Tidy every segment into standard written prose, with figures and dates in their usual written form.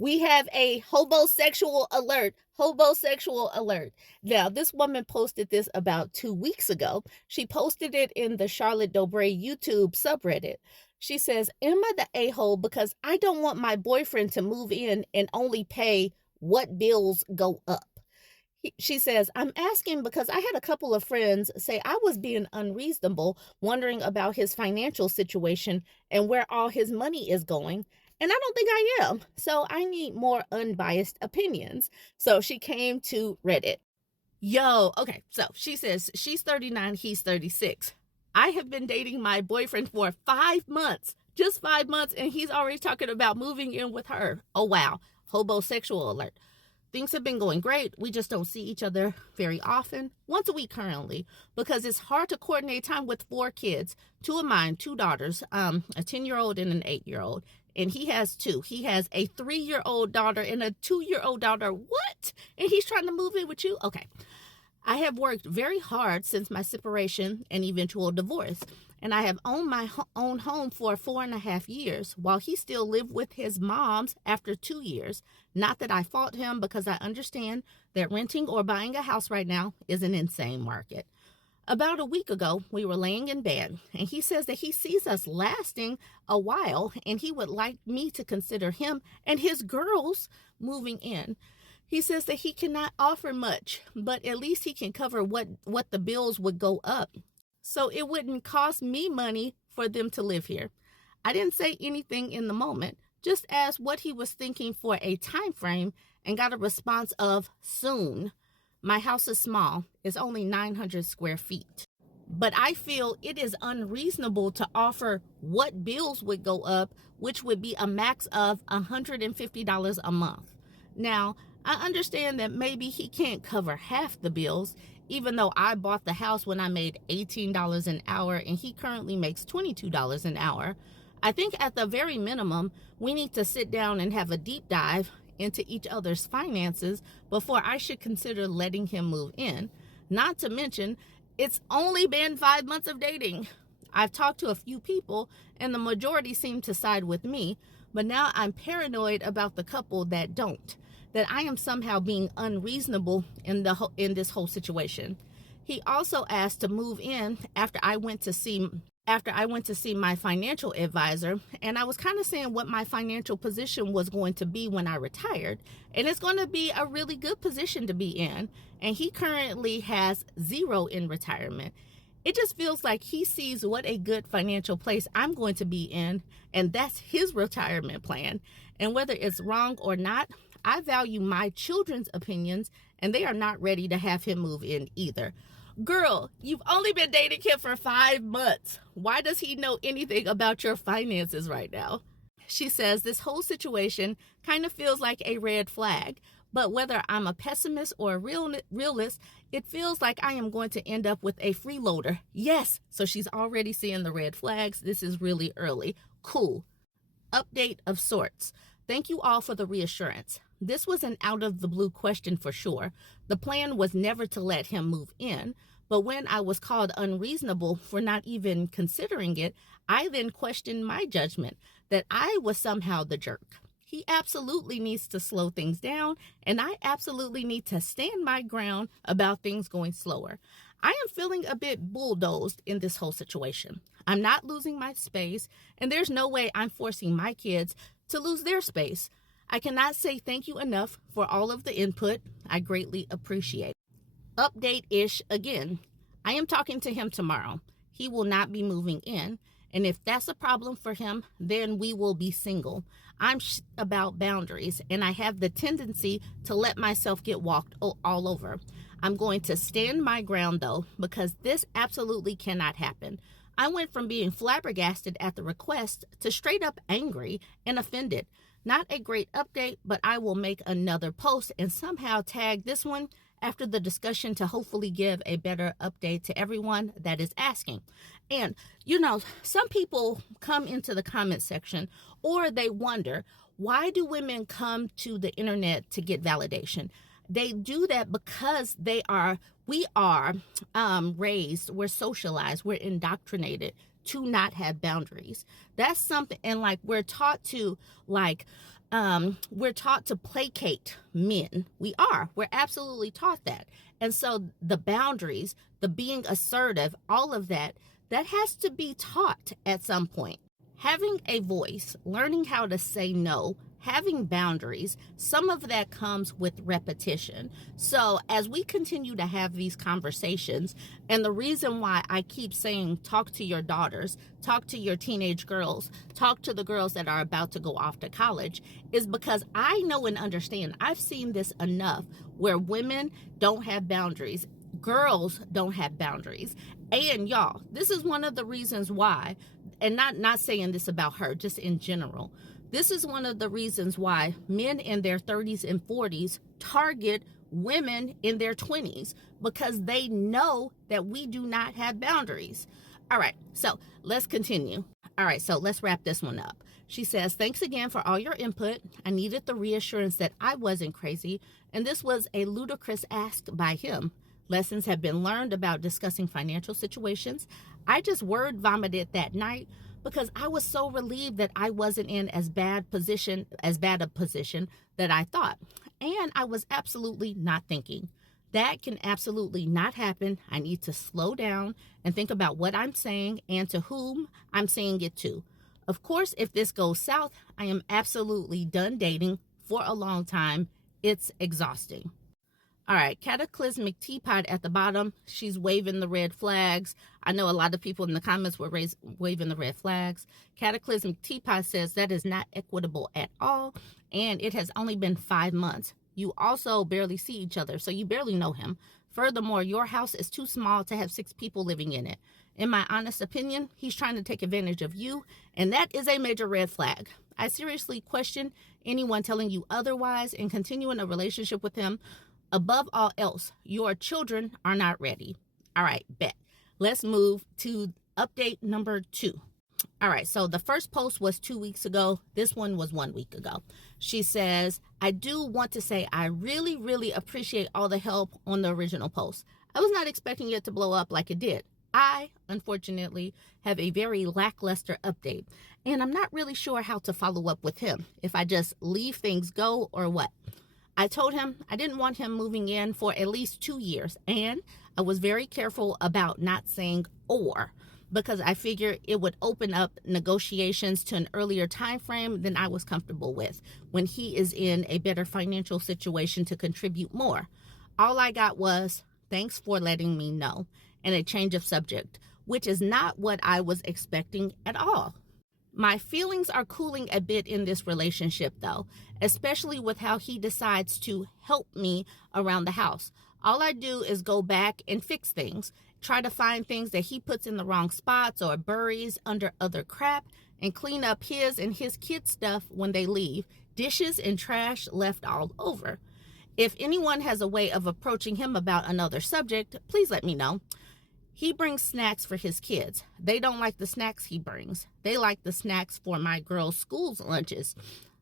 We have a homosexual alert. Homosexual alert. Now, this woman posted this about 2 weeks ago. She posted it in the Charlotte Dobre YouTube subreddit. She says, am I the a-hole because I don't want my boyfriend to move in and only pay what bills go up? She says, I'm asking because I had a couple of friends say I was being unreasonable, wondering about his financial situation and where all his money is going. And I don't think I am. So I need more unbiased opinions. So she came to Reddit. Yo, okay. So she says she's 39, he's 36. I have been dating my boyfriend for 5 months, just 5 months, and he's already talking about moving in with her. Oh, wow. Homosexual alert. Things have been going great. We just don't see each other very often, once a week currently, because it's hard to coordinate time with 4 kids, 2 of mine, 2 daughters, a 10-year-old and an 8-year-old. And he has 2. He has a 3-year-old daughter and a 2-year-old daughter. What? And he's trying to move in with you? Okay. I have worked very hard since my separation and eventual divorce, and I have owned my own home for 4.5 years, while he still lived with his moms after 2 years. Not that I fault him, because I understand that renting or buying a house right now is an insane market. About a week ago, we were laying in bed, and he says that he sees us lasting a while, and he would like me to consider him and his girls moving in. He says that he cannot offer much, but at least he can cover what the bills would go up. So it wouldn't cost me money for them to live here. I didn't say anything in the moment, just asked what he was thinking for a time frame and got a response of soon. My house is small. It's only 900 square feet. But I feel it is unreasonable to offer what bills would go up, which would be a max of $150 a month. Now, I understand that maybe he can't cover half the bills, even though I bought the house when I made $18 an hour and he currently makes $22 an hour. I think at the very minimum, we need to sit down and have a deep dive into each other's finances before I should consider letting him move in. Not to mention, it's only been 5 months of dating. I've talked to a few people and the majority seem to side with me, but now I'm paranoid about the couple that don't, that I am somehow being unreasonable in this whole situation. He also asked to move in after I went to see my financial advisor, and I was kind of saying what my financial position was going to be when I retired, and it's going to be a really good position to be in, and he currently has 0 in retirement. It just feels like he sees what a good financial place I'm going to be in, and that's his retirement plan. And whether it's wrong or not, I value my children's opinions, and they are not ready to have him move in either. Girl, you've only been dating him for 5 months. Why does he know anything about your finances right now? She says this whole situation kind of feels like a red flag, but whether I'm a pessimist or a realist, it feels like I am going to end up with a freeloader. Yes, so she's already seeing the red flags. This is really early. Cool. Update of sorts. Thank you all for the reassurance. This was an out-of-the-blue question for sure. The plan was never to let him move in, but when I was called unreasonable for not even considering it, I then questioned my judgment that I was somehow the jerk. He absolutely needs to slow things down, and I absolutely need to stand my ground about things going slower. I am feeling a bit bulldozed in this whole situation. I'm not losing my space, and there's no way I'm forcing my kids to lose their space. I cannot say thank you enough for all of the input. I greatly appreciate it. Update-ish again. I am talking to him tomorrow. He will not be moving in, and if that's a problem for him, then we will be single. I'm about boundaries, and I have the tendency to let myself get walked all over. I'm going to stand my ground, though, because this absolutely cannot happen. I went from being flabbergasted at the request to straight up angry and offended. Not a great update, but I will make another post and somehow tag this one after the discussion to hopefully give a better update to everyone that is asking. And, some people come into the comment section or they wonder, why do women come to the internet to get validation? They do that because we are raised, we're socialized, we're indoctrinated to not have boundaries. That's something, and we're taught to we're taught to placate men. We're absolutely taught that. And so the boundaries, the being assertive, all of that, that has to be taught at some point. Having a voice, learning how to say no, having boundaries, some of that comes with repetition. So as we continue to have these conversations, and the reason why I keep saying talk to your daughters, talk to your teenage girls, talk to the girls that are about to go off to college, is because I know and understand, I've seen this enough where women don't have boundaries, girls don't have boundaries. And y'all, this is one of the reasons why, and not saying this about her, just in general, this is one of the reasons why men in their 30s and 40s target women in their 20s, because they know that we do not have boundaries. All right, so let's continue. All right, so let's wrap this one up. She says, thanks again for all your input. I needed the reassurance that I wasn't crazy, and this was a ludicrous ask by him. Lessons have been learned about discussing financial situations. I just word vomited that night because I was so relieved that I wasn't in as bad a position that I thought. And I was absolutely not thinking. That can absolutely not happen. I need to slow down and think about what I'm saying and to whom I'm saying it to. Of course, if this goes south, I am absolutely done dating for a long time. It's exhausting. All right, Cataclysmic Teapot at the bottom. She's waving the red flags. I know a lot of people in the comments were waving the red flags. Cataclysmic Teapot says that is not equitable at all, and it has only been 5 months. You also barely see each other, so you barely know him. Furthermore, your house is too small to have 6 people living in it. In my honest opinion, he's trying to take advantage of you, and that is a major red flag. I seriously question anyone telling you otherwise and continuing a relationship with him. Above all else, your children are not ready. All right, bet. Let's move to update number 2. All right, so the first post was 2 weeks ago. This one was 1 week ago. She says, I do want to say I really, really appreciate all the help on the original post. I was not expecting it to blow up like it did. I, unfortunately, have a very lackluster update, and I'm not really sure how to follow up with him, if I just leave things go or what. I told him I didn't want him moving in for at least 2 years, and I was very careful about not saying or, because I figured it would open up negotiations to an earlier time frame than I was comfortable with, when he is in a better financial situation to contribute more. All I got was, thanks for letting me know, and a change of subject, which is not what I was expecting at all. My feelings are cooling a bit in this relationship, though, especially with how he decides to help me around the house. All I do is go back and fix things, try to find things that he puts in the wrong spots or buries under other crap, and clean up his and his kids' stuff when they leave, dishes and trash left all over. If anyone has a way of approaching him about another subject, please let me know. He brings snacks for his kids. They don't like the snacks he brings. They like the snacks for my girls' school's lunches.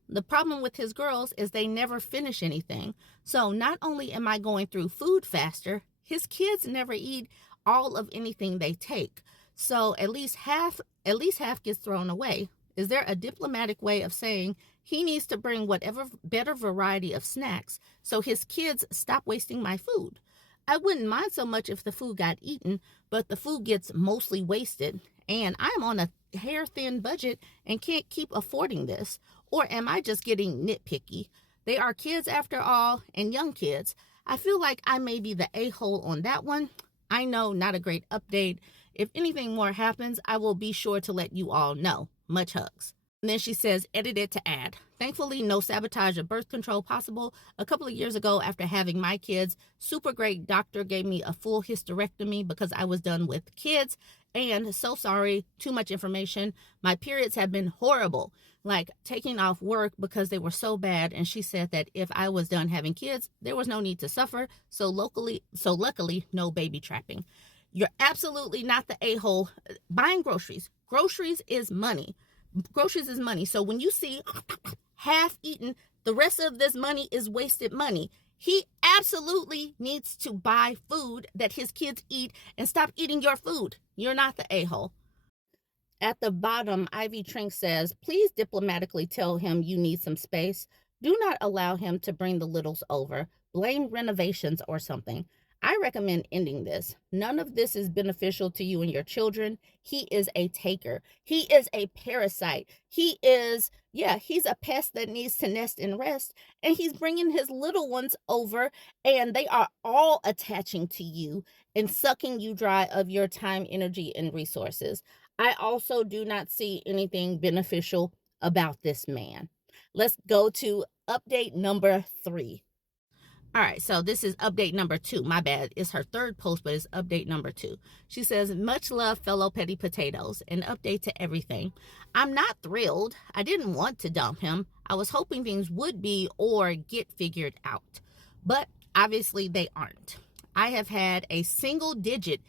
The problem with his girls is they never finish anything. So not only am I going through food faster, his kids never eat all of anything they take. So at least half gets thrown away. Is there a diplomatic way of saying he needs to bring whatever better variety of snacks so his kids stop wasting my food? I wouldn't mind so much if the food got eaten, but the food gets mostly wasted, and I'm on a hair-thin budget and can't keep affording this. Or am I just getting nitpicky? They are kids after all, and young kids. I feel like I may be the a-hole on that one. I know, not a great update. If anything more happens, I will be sure to let you all know. Much hugs. And then she says, edited to add. Thankfully, no sabotage of birth control possible. A couple of years ago, after having my kids, super great doctor gave me a full hysterectomy because I was done with kids. And so sorry, too much information. My periods have been horrible, like taking off work because they were so bad. And she said that if I was done having kids, there was no need to suffer. So luckily, no baby trapping. You're absolutely not the a-hole. Buying groceries. Groceries is money. Groceries is money. So when you see half eaten, the rest of this money is wasted money. He absolutely needs to buy food that his kids eat and stop eating your food. You're not the a-hole. At the bottom, Ivy Trink says, please diplomatically tell him you need some space. Do not allow him to bring the littles over. Blame renovations or something. I recommend ending this. None of this is beneficial to you and your children. He is a taker. He is a parasite. He's a pest that needs to nest and rest. And he's bringing his little ones over, and they are all attaching to you and sucking you dry of your time, energy, and resources. I also do not see anything beneficial about this man. Let's go to update number 3. All right, so this is update number 2. My bad. It's her third post, but it's update number 2. She says, much love, fellow petty potatoes. An update to everything. I'm not thrilled. I didn't want to dump him. I was hoping things would be or get figured out. But obviously they aren't. I have had a single digit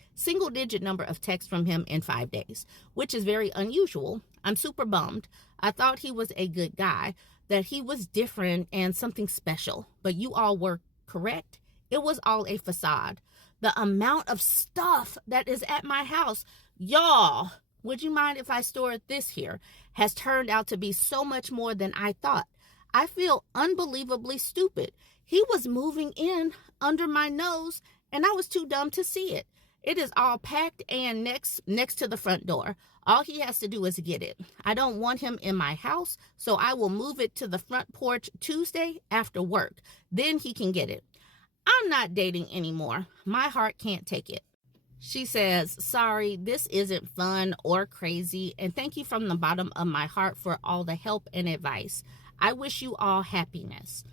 number of texts from him in 5 days, which is very unusual. I'm super bummed. I thought he was a good guy, that he was different and something special, but you all were correct. It was all a facade. The amount of stuff that is at my house, y'all, would you mind if I stored this here, has turned out to be so much more than I thought. I feel unbelievably stupid. He was moving in under my nose, and I was too dumb to see it. It is all packed and next to the front door. All he has to do is get it. I don't want him in my house, so I will move it to the front porch Tuesday after work. Then he can get it. I'm not dating anymore. My heart can't take it. She says, sorry, this isn't fun or crazy, and thank you from the bottom of my heart for all the help and advice. I wish you all happiness.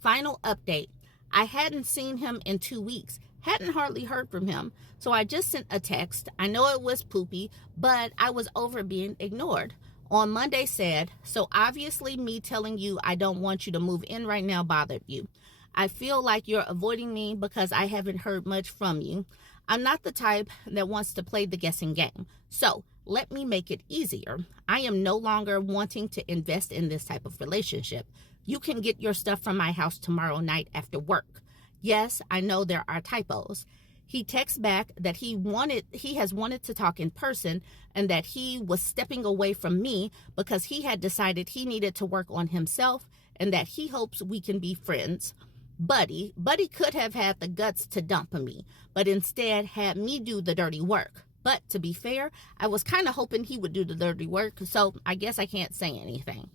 Final update. I hadn't seen him in 2 weeks. Hadn't hardly heard from him, so I just sent a text. I know it was poopy, but I was over being ignored. On Monday said, so obviously me telling you I don't want you to move in right now bothered you. I feel like you're avoiding me because I haven't heard much from you. I'm not the type that wants to play the guessing game, so let me make it easier. I am no longer wanting to invest in this type of relationship. You can get your stuff from my house tomorrow night after work. Yes, I know there are typos. He texts back that he has wanted to talk in person and that he was stepping away from me because he had decided he needed to work on himself and that he hopes we can be friends. Buddy could have had the guts to dump me, but instead had me do the dirty work. But to be fair, I was kind of hoping he would do the dirty work, so I guess I can't say anything.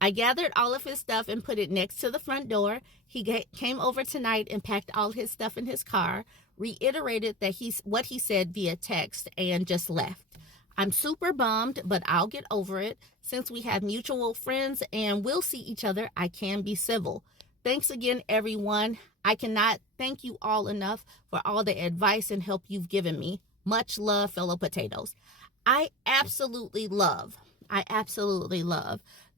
I gathered all of his stuff and put it next to the front door. He came over tonight and packed all his stuff in his car, reiterated that what he said via text, and just left. I'm super bummed, but I'll get over it. Since we have mutual friends and we'll see each other, I can be civil. Thanks again, everyone. I cannot thank you all enough for all the advice and help you've given me. Much love, fellow potatoes. I absolutely love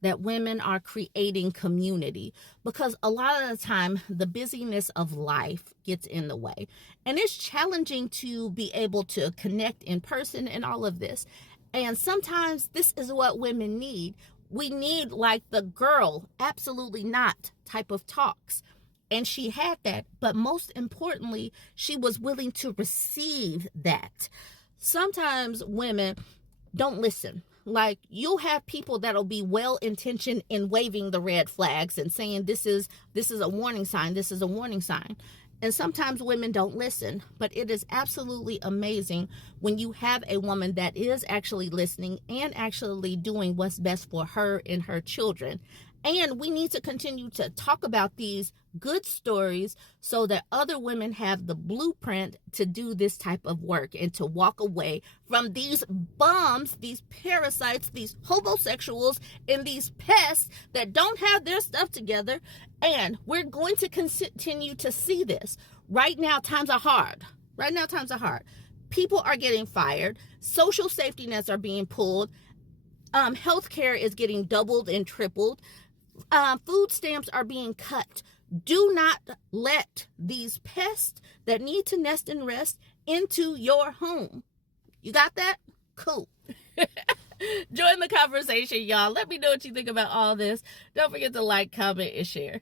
that women are creating community, because a lot of the time the busyness of life gets in the way, and it's challenging to be able to connect in person and all of this. And sometimes this is what women need. We need like the girl, absolutely not type of talks. And she had that, but most importantly, she was willing to receive that. Sometimes women don't listen. Like, you'll have people that'll be well-intentioned in waving the red flags and saying this is a warning sign, this is a warning sign. And sometimes women don't listen, but it is absolutely amazing when you have a woman that is actually listening and actually doing what's best for her and her children. And we need to continue to talk about these good stories so that other women have the blueprint to do this type of work and to walk away from these bums, these parasites, these homosexuals, and these pests that don't have their stuff together. And we're going to continue to see this. Right now, times are hard. People are getting fired. Social safety nets are being pulled. Healthcare is getting doubled and tripled. Food stamps are being cut. Do not let these pests that need to nest and rest into your home. You got that? Cool. Join the conversation, y'all. Let me know what you think about all this. Don't forget to like, comment, and share.